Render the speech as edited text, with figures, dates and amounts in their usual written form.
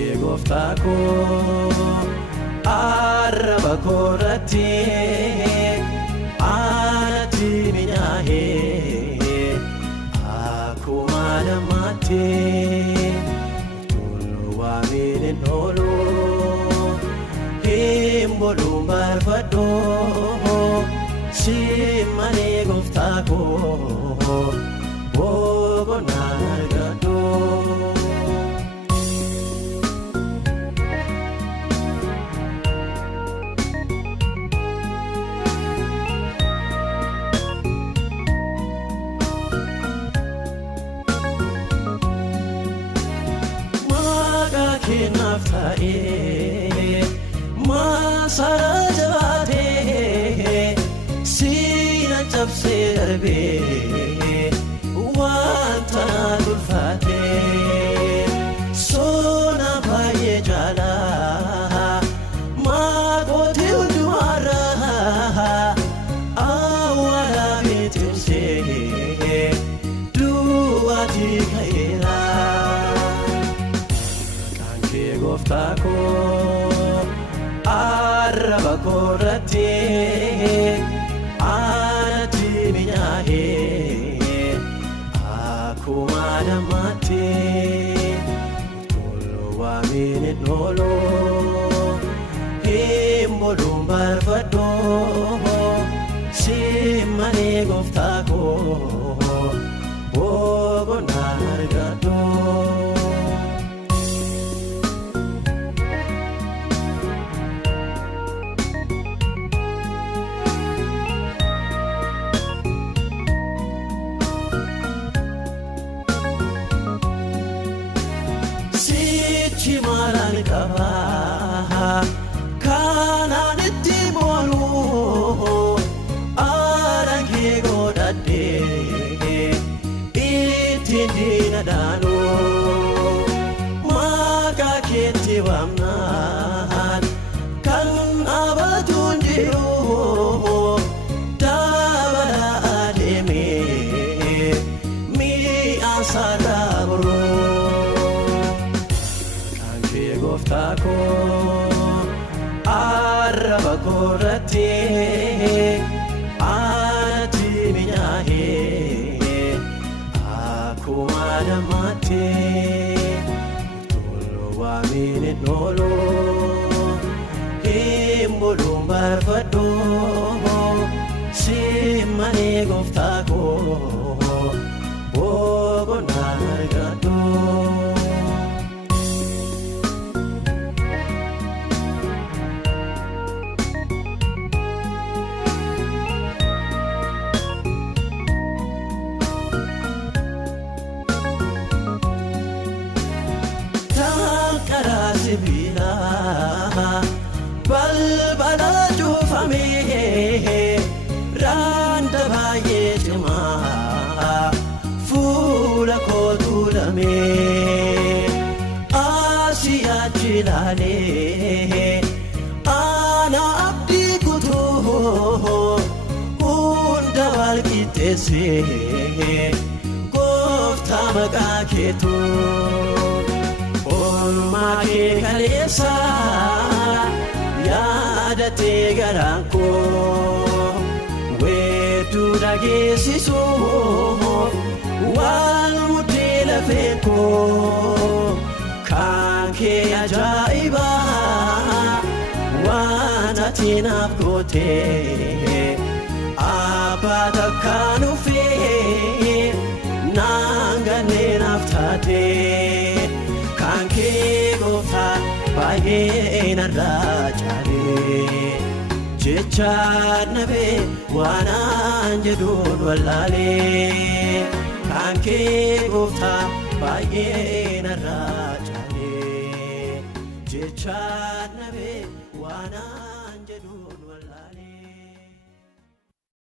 Kanke goftako araba korati anati minyahe aku madamate tulu wamine nolo himbolu marfado simane goftako bogo nargado naftae masarajate sina chapse darbe wanta dulfate sona bhaye jala ma gote udwara awala bitimse duati khaira goftako araba korati anati minyahe aku madamate tulu wamine nolo himbolu marfado simane goftako bogo nargado Chimaran kaba kanan timolu arage godade itindina dano maka keti wamnan kan abatundiru dabara ademe mi asadabro goftako araba korati anati minyahe aku madamate tulu wamine nolo himbolu marfado simane goftako bogo nargado Bila balbala jufame randa baye jama fula kotulame asiya jilale ana abdi kutu unda walkitese gofta magaketu Maki kalesa yadate garanko wetu dagesiso wal mutila feko kanke ajaiba wana tinapkote abata kanufe nangane naftate Kanke gofta baye narrachale jecha nabe wana anjedun walale Kanke gofta baye narrachale jecha nabe wana anjedun